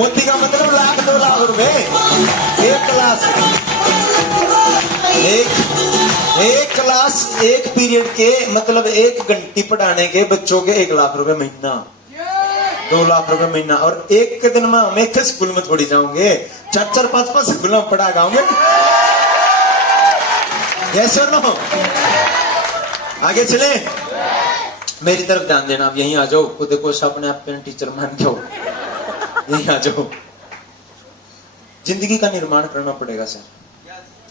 मोती का मतलब लाख 2 लाख रुपए एक क्लास, एक क्लास एक पीरियड के मतलब 1 घंटी पढ़ाने के बच्चों के 1 लाख रुपए महीना, 2 लाख रुपए महीना। और एक के दिन में हम एक स्कूल में थोड़ी जाओगे, 4-4 5-5 स्कूल में पढ़ा गाओगे। कैसे नो आगे चले, मेरी तरफ ध्यान देना। आप यहीं आ जाओ, खुद को अपने आप पेन टीचर मान के हो, यहीं आ जाओ। जिंदगी का निर्माण करना पड़ेगा सर,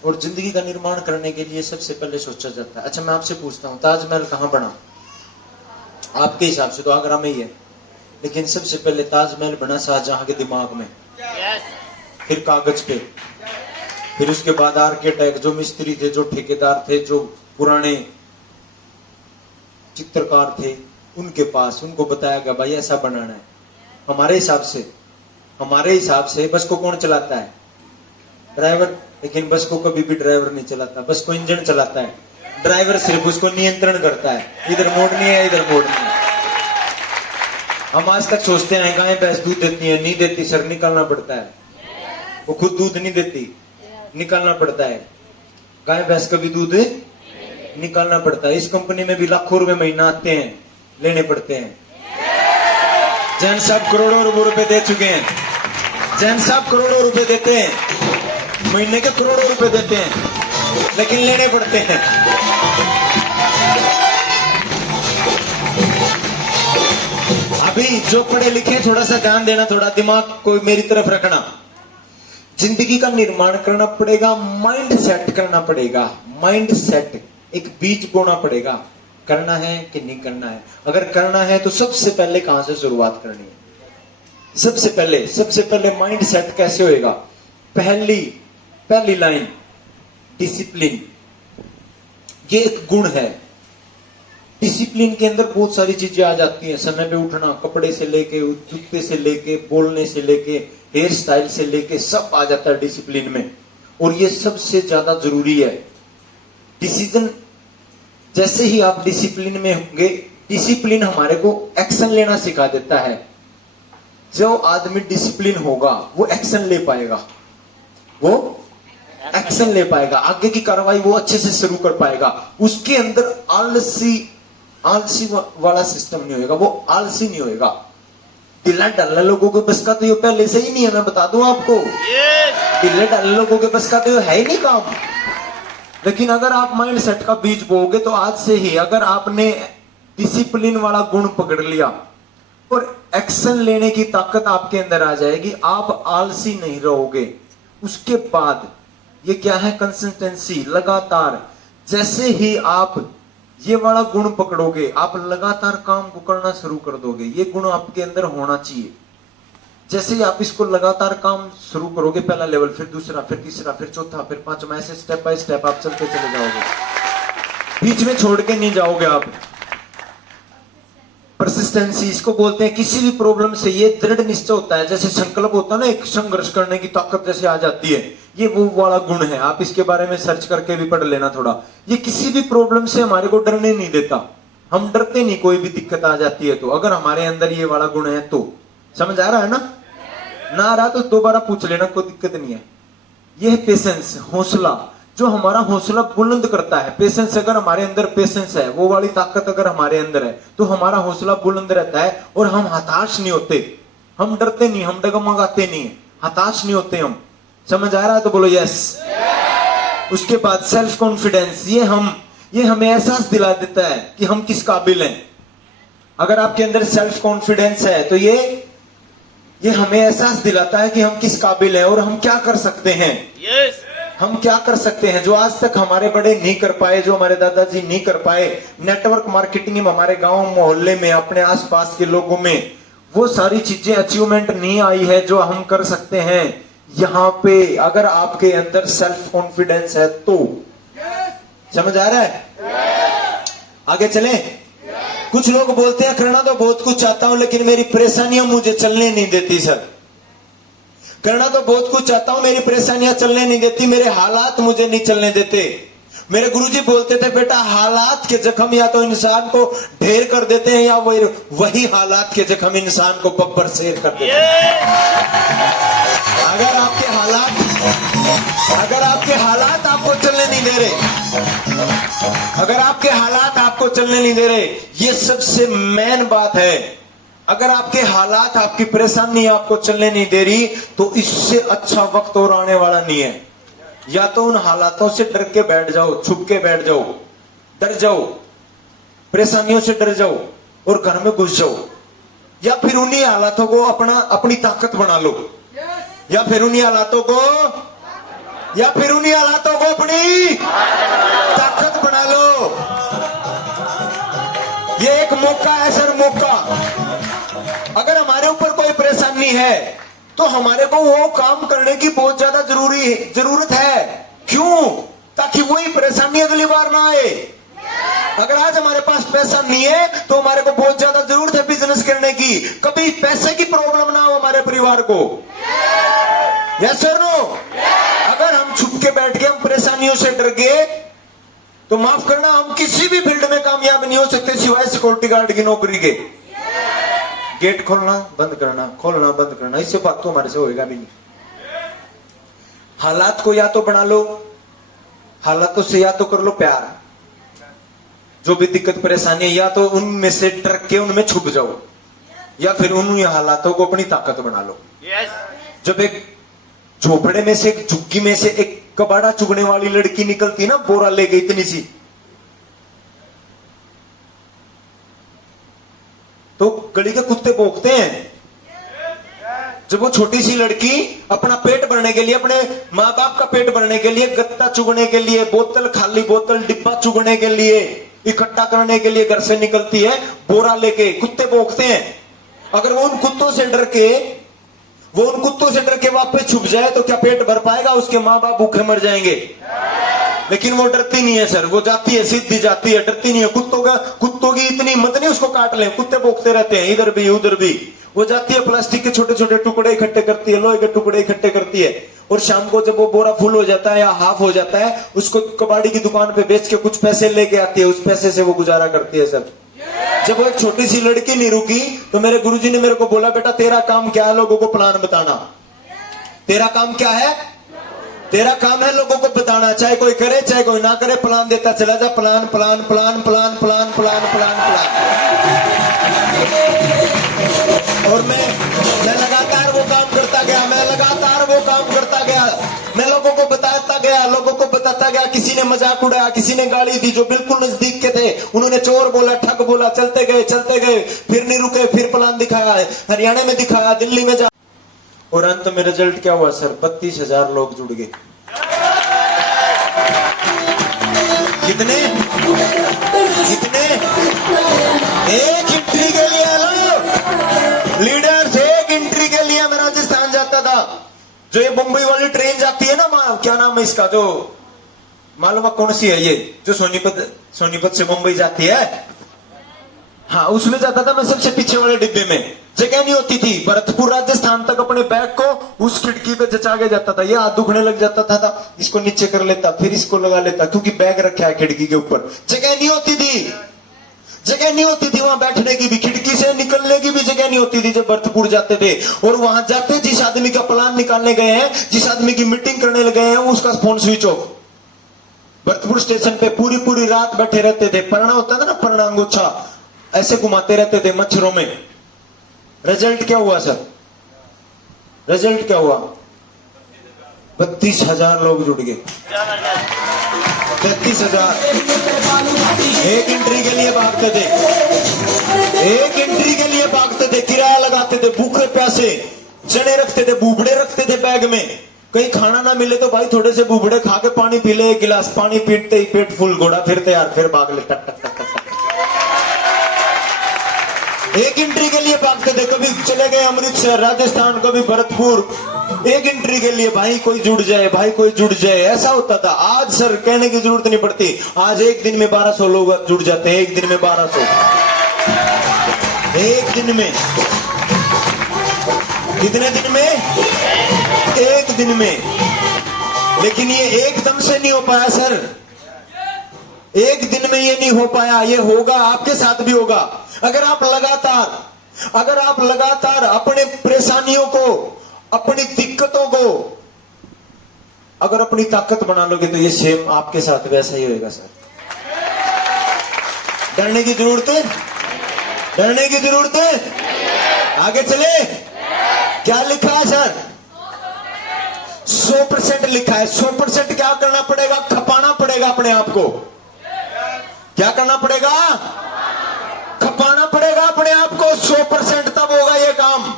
और जिंदगी का निर्माण करने के लिए सबसे पहले सोचा जाता है। अच्छा मैं आपसे पूछता हूँ, ताजमहल कहाँ बना? आपके हिसाब से तो आगरा में ही है, लेकिन सबसे पहले ताजमहल बना शाहजहां के दिमाग में, फिर कागज पे, फिर उसके बाद आर्किटेक्ट, जो मिस्त्री थे, जो ठेकेदार थे, जो पुराने चित्रकार थे, उनके पास उनको बताया गया भाई ऐसा बनाना है। हमारे हिसाब से बस को कौन चलाता है? ड्राइवर। लेकिन बस को कभी भी ड्राइवर नहीं चलाता, बस को इंजन चलाता है, ड्राइवर सिर्फ उसको नियंत्रण करता है। इधर मोड़ नहीं है, इधर मोड़ नहीं है। हम आज तक सोचते हैं गाय भैंस दूध देती है, नहीं देती सर, निकालना पड़ता है। वो खुद दूध नहीं देती, निकालना पड़ता है। गाय भैंस का भी दूध निकालना पड़ता है। इस कंपनी में भी लाखों रुपए महीना आते हैं, लेने पड़ते हैं। जैन साहब करोड़ों रुपए दे चुके हैं, जैन साहब करोड़ों रुपए देते हैं, महीने के करोड़ों रुपए देते हैं, लेकिन लेने पड़ते हैं। अभी जो पढ़े लिखे थोड़ा सा ध्यान देना, थोड़ा दिमाग को मेरी तरफ रखना। जिंदगी का निर्माण करना पड़ेगा, माइंड सेट करना पड़ेगा। माइंड सेट, एक बीज बोना पड़ेगा। करना है कि नहीं करना है? अगर करना है तो सबसे पहले कहां से शुरुआत करनी है? सबसे पहले माइंड सेट कैसे होएगा? पहली लाइन डिसिप्लिन, ये एक गुण है। डिसिप्लिन के अंदर बहुत सारी चीजें आ जाती हैं, समय पे उठना, कपड़े से लेके, जूते से लेके, बोलने से लेके, हेयर स्टाइल से लेके, सब आ जाता है डिसिप्लिन में। और ये सबसे ज्यादा जरूरी है। डिसीजन, जैसे ही आप डिसिप्लिन में होंगे, डिसिप्लिन हमारे को एक्शन लेना सिखा देता है। जो आदमी डिसिप्लिन होगा वो एक्शन ले पाएगा, आगे की कार्रवाई वो अच्छे से शुरू कर पाएगा। उसके अंदर आलसी वाला सिस्टम नहीं होगा, वो आलसी नहीं होगा। ढीला ढाला लोगों के बस का तो ये पहले से ही नहीं है, मैं बता दूं आपको। ढीले ढाले लोगों के बस का तो ये है ही नहीं काम। लेकिन अगर आप माइंड सेट का बीज बोओगे तो आज से ही अगर आपने डिसिप्लिन वाला गुण पकड़ लिया और एक्शन लेने की ताकत आपके अंदर आ जाएगी, आप आलसी नहीं रहोगे। उसके बाद ये क्या है? कंसिस्टेंसी, लगातार। जैसे ही आप ये वाला गुण पकड़ोगे, आप लगातार काम को करना शुरू कर दोगे। ये गुण आपके अंदर होना चाहिए। जैसे ही आप इसको लगातार काम शुरू करोगे, पहला लेवल, फिर दूसरा, फिर तीसरा, फिर चौथा, फिर पांचवा, ऐसे स्टेप बाय स्टेप आप चलते चले जाओगे, बीच में छोड़ के नहीं जाओगे आप। परसिस्टेंसी इसको बोलते हैं। किसी भी प्रॉब्लम से ये दृढ़ निश्चय होता है, जैसे संकल्प होता है ना, एक संघर्ष करने की ताकत जैसे आ जाती है, ये वो वाला गुण है। आप इसके बारे में सर्च करके भी पढ़ लेना थोड़ा। ये किसी भी प्रॉब्लम से हमारे को डरने नहीं देता, हम डरते नहीं। कोई भी दिक्कत आ जाती है तो, अगर हमारे अंदर ये वाला गुण है तो। समझ आ रहा है ना? ना आ रहा तो दोबारा पूछ लेना, कोई दिक्कत नहीं है। ये है पेशेंस, हौसला, जो हमारा हौसला बुलंद करता है। पेशेंस, अगर हमारे अंदर पेशेंस है, वो वाली ताकत अगर हमारे अंदर है, तो हमारा हौसला बुलंद रहता है और हम हताश नहीं होते, हम डरते नहीं, हम डगमगाते नहीं, हताश नहीं होते हम। समझ आ रहा है तो बोलो यस। उसके बाद सेल्फ कॉन्फिडेंस, ये हमें एहसास दिला देता है कि हम किस काबिल हैं। अगर आपके अंदर सेल्फ कॉन्फिडेंस है तो ये हमें एहसास दिलाता है कि हम किस काबिल हैं और हम क्या कर सकते हैं। हम क्या कर सकते हैं जो आज तक हमारे बड़े नहीं कर पाए, जो हमारे दादाजी नहीं कर पाए। नेटवर्क मार्केटिंग में, हमारे गांव मोहल्ले में, अपने आसपास के लोगों में वो सारी चीजें, अचीवमेंट नहीं आई है जो हम कर सकते हैं यहाँ पे, अगर आपके अंदर सेल्फ कॉन्फिडेंस है तो। समझ आ रहा है? आगे चलें। कुछ लोग बोलते हैं करना तो बहुत कुछ चाहता हूं लेकिन मेरी परेशानियां मुझे चलने नहीं देती सर। करना तो बहुत कुछ चाहता हूं, मेरी परेशानियां चलने नहीं देती, मेरे हालात मुझे नहीं चलने देते। मेरे गुरुजी बोलते थे बेटा हालात के जख्म या तो इंसान को ढेर कर देते हैं या वही हालात के जख्म इंसान को बब्बर शेर कर देते हैं। अगर आपके हालात आपको चलने नहीं दे रहे, अगर आपके हालात आपको चलने नहीं दे रहे, ये सबसे मेन बात है। अगर आपके हालात आपकी परेशानी आपको चलने नहीं दे रही तो इससे अच्छा वक्त और आने वाला नहीं है। या तो उन हालातों से डर के बैठ जाओ, छुप के बैठ जाओ, डर जाओ, परेशानियों से डर जाओ और घर में घुस जाओ, या फिर उन्हीं हालातों को अपनी ताकत बना लो, या फिर उन्हीं हालातों को अपनी ताकत बना लो। ये एक मौका है सर, मौका। अगर हमारे ऊपर कोई परेशानी है तो हमारे को वो काम करने की बहुत ज्यादा जरूरत है। क्यों? ताकि वही परेशानी अगली बार ना आए। अगर आज हमारे पास पैसा नहीं है तो हमारे को बहुत ज्यादा जरूरत है बिजनेस करने की। कभी पैसे की प्रॉब्लम ना हो हमारे परिवार को। Yes sir no? अगर हम छुप के बैठ के हम परेशानियों से डर गए तो माफ करना, हम किसी भी फील्ड में कामयाब नहीं हो सकते सिवाय सिक्योरिटी गार्ड की नौकरी के। गेट खोलना बंद करना, खोलना बंद करना, इससे बात तो हमारे से होएगा भी नहीं। हालात को या तो बना लो, हालातों से या तो कर लो प्यार। जो भी दिक्कत परेशानी है या तो उनमें से डर के उनमें छुप जाओ, या फिर उन हालातों को अपनी ताकत बना लो। जब एक झोपड़े में से, एक झुग्गी में से एक कबाड़ा चुगने वाली लड़की निकलती ना, बोरा ले गई इतनी सी, तो गली के कुत्ते भौंकते हैं। जब वो छोटी सी लड़की अपना पेट भरने के लिए, अपने माँ बाप का पेट भरने के लिए, गत्ता चुगने के लिए, बोतल, खाली बोतल, डिब्बा चुगने के लिए, इकट्ठा करने के लिए घर से निकलती है बोरा लेके, कुत्ते भौंकते हैं। अगर वो उन कुत्तों से डर के वापस छुप जाए तो क्या पेट भर पाएगा? उसके माँ बाप भूखे मर जाएंगे। लेकिन वो डरती नहीं है सर, वो जाती है, सीधी जाती है, डरती नहीं है। कुत्तों की इतनी हिम्मत नहीं उसको काट ले, कुत्ते भौंकते रहते हैं इधर भी उधर भी। वो जाती है, प्लास्टिक के छोटे छोटे टुकड़े इकट्ठे करती है, लोहे के टुकड़े इकट्ठे करती है, और शाम को जब वो बोरा फुल हो जाता है या हाफ हो जाता है, उसको कबाड़ी की दुकान पे बेच के कुछ पैसे लेके आती है, उस पैसे से वो गुजारा करती है सर। जब वो एक छोटी सी लड़की नहीं रुकी तो मेरे गुरुजी ने मेरे को बोला, बेटा तेरा काम क्या है? लोगों को प्लान बताना। तेरा काम क्या है? तेरा काम है लोगों को बताना, चाहे कोई करे चाहे कोई ना करे, प्लान देता चला जा। Plan plan plan plan plan plan plan plan. और मैं लगातार वो काम करता गया, मैं लोगों को बताता गया। किसी ने मजाक उड़ाया, किसी ने गाली दी, जो बिल्कुल नजदीक के थे उन्होंने चोर बोला, ठग बोला। चलते गए, फिर नहीं रुके, फिर प्लान दिखाया, हरियाणा में दिखाया, दिल्ली में जा, और अंत में रिजल्ट क्या हुआ सर? 32,000 लोग जुड़ गए। कितने? एक एंट्री के लिए लीडर्स, एक एंट्री के लिए मैं राजस्थान जाता था। जो ये मुंबई वाली ट्रेन जाती है ना, क्या नाम है इसका, जो मालूम कौन सी है ये, जो सोनीपत से मुंबई जाती है? हाँ, उसमें जाता था मैं सबसे पीछे वाले डिब्बे में। जगह नहीं होती थी, भरतपुर राजस्थान तक अपने बैग को उस खिड़की पे जचा के जाता था। ये हाथ दुखने लग जाता था, इसको नीचे कर लेता, फिर इसको लगा लेता, क्योंकि बैग रखा है खिड़की के ऊपर। जगह नहीं होती थी वहां बैठने की भी, खिड़की से निकलने की भी जगह नहीं होती थी जब भरतपुर जाते थे। और वहां जाते जिस आदमी का प्लान निकालने गए हैं, जिस आदमी की मीटिंग करने लगे हैं, उसका phone switch off. Bharatpur station पे पूरी रात बैठे रहते थे। परना होता था ना, परना अंगोछा, ऐसे घुमाते रहते थे मच्छरों में। रिजल्ट क्या हुआ सर? 32,000 लोग जुड़ गए। 33,000 एक एंट्री के लिए भागते थे, किराया लगाते थे, भूखे प्यासे, चने रखते थे, बूबड़े रखते थे बैग में। कहीं खाना ना मिले तो भाई थोड़े से बूबड़े खा के पानी पी ले, एक गिलास पानी पीते ही पेट फुल, घोड़ा फिरते यार, फिर भाग ले, टक टक टक टक। एक एंट्री के लिए भागते थे। कभी चले गए अमृतसर, राजस्थान, कभी भरतपुर, एक एंट्री के लिए, भाई कोई जुड़ जाए, ऐसा होता था। आज सर कहने की जरूरत नहीं पड़ती, आज एक दिन में 1200 लोग जुड़ जाते हैं। एक दिन में 1200, एक दिन में, कितने दिन में? एक दिन में। लेकिन ये एकदम से नहीं हो पाया सर, एक दिन में ये नहीं हो पाया, ये होगा, आपके साथ भी होगा। अगर आप लगातार अपने परेशानियों को, अपनी दिक्कतों को अगर अपनी ताकत बना लोगे तो ये सेम आपके साथ वैसा ही होगा सर। डरने की जरूरत है, डरने की जरूरत है। आगे चले, क्या लिखा है सर? 100% लिखा है। 100% क्या करना पड़ेगा? खपाना पड़ेगा अपने आप को। क्या करना पड़ेगा? खपाना पड़ेगा अपने आप को। 100% तब होगा ये काम।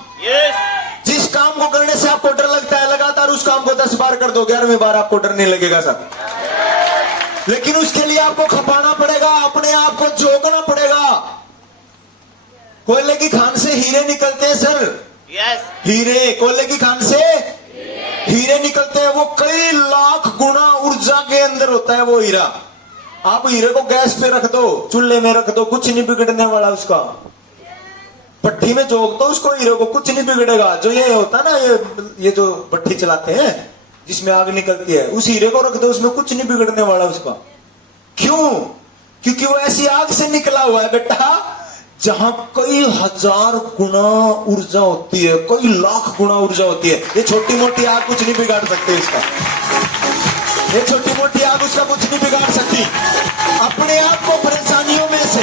जिस काम को करने से आपको डर लगता है, लगातार उस काम को 10 बार कर दो, 11वीं बार आपको डर नहीं लगेगा सर। लेकिन उसके लिए आपको खपाना पड़ेगा, अपने आप को झोंकना पड़ेगा। कोयले की खान से हीरे निकलते हैं सर। हीरे, कोयले की खान से हीरे निकलते हैं। वो कई लाख गुना ऊर्जा के अंदर होता है वो हीरा। आप हीरे को गैस पे रख दो, चूल्हे में रख दो, कुछ नहीं बिगड़ने वाला उसका। भट्टी में झोंक दो उसको, हीरे को, कुछ नहीं बिगड़ेगा। जो ये होता है ना, ये जो भट्टी चलाते हैं जिसमें आग निकलती है, उस हीरे को रख दो, उसमें कुछ नहीं बिगड़ने वाला उसका। क्यों? क्योंकि वो ऐसी आग से निकला हुआ है बेटा, जहां कई हजार गुना ऊर्जा होती है, कई लाख गुना ऊर्जा होती है। ये छोटी मोटी आग कुछ नहीं बिगाड़ सकते इसका। ये छोटी मोटी आग उसका कुछ नहीं बिगाड़ सकती। अपने आप को परेशानियों में से,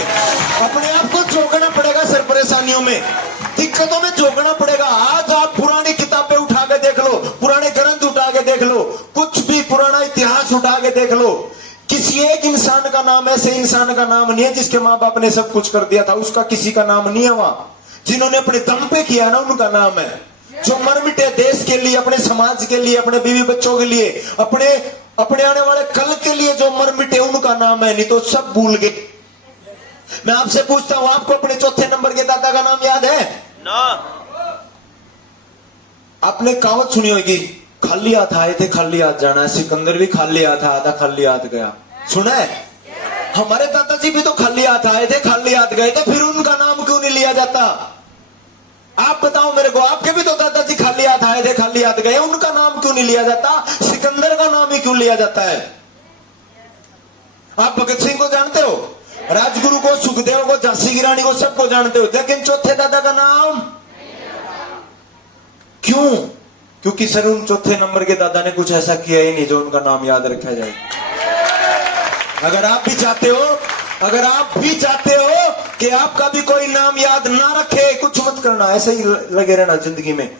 अपने आप को झोंकना पड़ेगा सर। परेशानियों में, दिक्कतों में झोंकना पड़ेगा। आज आप पुरानी किताबें उठा के देख लो, पुराने ग्रंथ उठा के देख लो, कुछ भी पुराना इतिहास उठा के देख लो, किसी एक इंसान का नाम, ऐसे इंसान का नाम नहीं है जिसके माँ बाप ने सब कुछ कर दिया था, उसका किसी का नाम नहीं है वहां। जिन्होंने अपने दम पे किया ना, उनका नाम है। जो मर मिटे देश के लिए, अपने समाज के लिए, अपने बीवी बच्चों के लिए, अपने आने वाले कल के लिए जो मर मिटे, उनका नाम है। नहीं तो सब भूल गए। मैं आपसे पूछता हूं, आपको अपने चौथे नंबर के दादा का नाम याद है? आपने कहावत सुनी होगी, खाली हाथ आए थे खाली हाथ जाना है। सिकंदर भी खाली हाथ आया था, खाली हाथ गया। सुना है? हमारे दादाजी भी तो खाली हाथ आए थे, खाली हाथ गए, तो फिर उनका नाम क्यों नहीं लिया जाता? आप बताओ मेरे को, आपके भी तो दादाजी खाली हाथ आए थे, खाली हाथ गए, उनका नाम क्यों नहीं लिया जाता? सिकंदर का नाम ही क्यों लिया जाता है? आप भगत सिंह को जानते हो, राजगुरु को, सुखदेव को, झांसी की रानी को, सबको जानते हो, लेकिन चौथे दादा का नाम क्यों? क्योंकि सर उन चौथे नंबर के दादा ने कुछ ऐसा किया ही नहीं जो उनका नाम याद रखा जाए। अगर आप भी चाहते हो कि आपका भी कोई नाम याद ना रखे, कुछ मत करना, ऐसे ही लगे रहना जिंदगी में।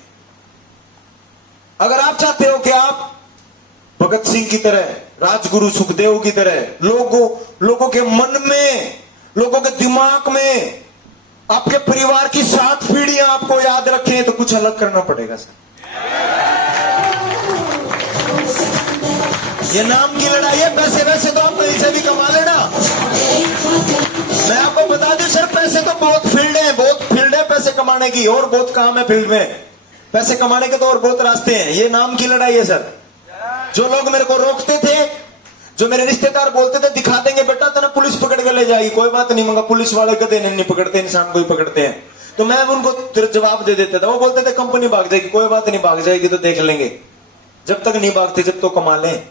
अगर आप चाहते हो कि आप भगत सिंह की तरह, राजगुरु सुखदेव की तरह लोगों के मन में, लोगों के दिमाग में, आपके परिवार की 7 पीढ़ियां आपको याद रखें, तो कुछ अलग करना पड़ेगा सर। ये नाम की लड़ाई है। पैसे वैसे तो आप कहीं से भी कमा लेना। मैं आपको बता दूं सर, पैसे तो बहुत फील्ड है पैसे कमाने की, और बहुत काम है फील्ड में। पैसे कमाने के तो और बहुत रास्ते हैं। ये नाम की लड़ाई है सर। जो लोग मेरे को रोकते थे, जो मेरे रिश्तेदार बोलते थे, दिखा देंगे बेटा तेना पुलिस पकड़ के ले जाएगी, कोई बात नहीं, मगर पुलिस वाले कदे नहीं पकड़ते, इंसान को ही पकड़ते हैं। तो मैं उनको जवाब दे देता था। वो बोलते थे कंपनी भाग जाएगी, कोई बात नहीं, भाग जाएगी तो देख लेंगे। जब तक नहीं भागते, जब तो कमा लें।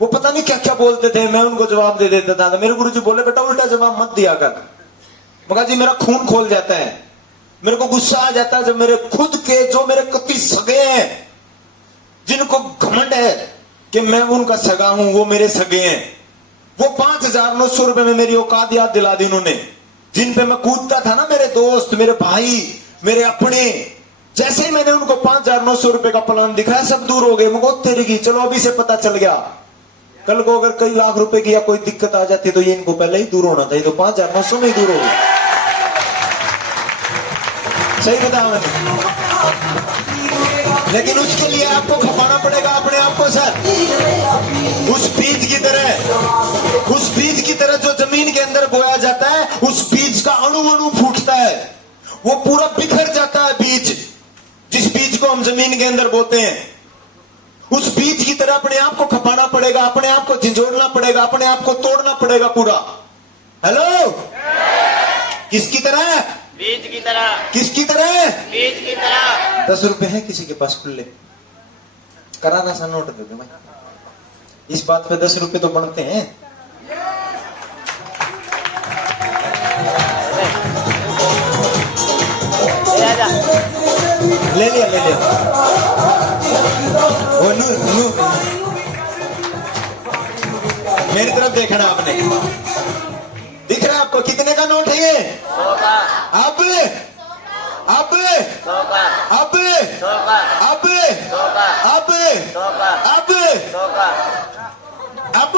वो पता नहीं क्या क्या बोलते थे, मैं उनको जवाब दे देता था। मेरे गुरुजी बोले बेटा उल्टा जवाब मत दिया कर। मगर जी मेरा खून खोल जाता है, मेरे को गुस्सा आ जाता है जब मेरे खुद के, जो मेरे कति सगे हैं, जिनको घमंड है कि मैं उनका सगा हूं, वो मेरे सगे हैं, वो 5,900 रुपए में मेरी औकात याद दिला दी उन्होंने। जिन पे मैं कूदता था ना, मेरे दोस्त, मेरे भाई, मेरे अपने, जैसे ही मैंने उनको 5,900 रुपए का प्लान दिखाया, सब दूर हो गए। मुझको तेरी की, चलो अभी से पता चल गया। कल को अगर कई लाख रुपए की या कोई दिक्कत आ जाती तो ये इनको पहले ही दूर होना था। ये तो 5,900 में ही दूर हो गए। सही बताया मैंने। लेकिन उसके लिए आपको खपाना पड़ेगा अपने आप को सर। उस बीज की तरह जो जमीन के अंदर बोया जाता है, उस बीज का अणु अणु फूटता है, वो पूरा बिखर जाता है बीज। जिस बीज को हम जमीन के अंदर बोते हैं, उस बीज की तरह अपने आप को खपाना पड़ेगा, अपने आप को झिझोड़ना पड़ेगा, अपने आप को तोड़ना पड़ेगा पूरा। हेलो, किसकी तरह? बीज की तरह। किसकी तरह? बीज की तरह। 10 रुपए है किसी के पास खुले? कराना सा नोट दे दो भाई। इस बात पे 10 रुपए तो बनते हैं। लिया ले लिया वो नू मेरी तरफ देखना आपने, दिख रहा है आपको कितने का नोट है ये? 100 का अब 100 का अब 100 का अब 100 का अब 100 का अब 100 का अब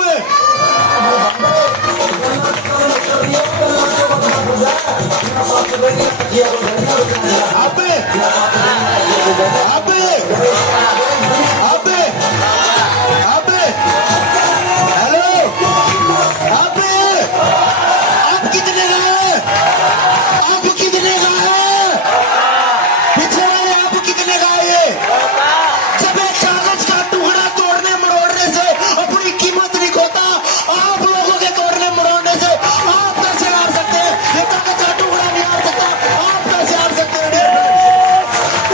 अब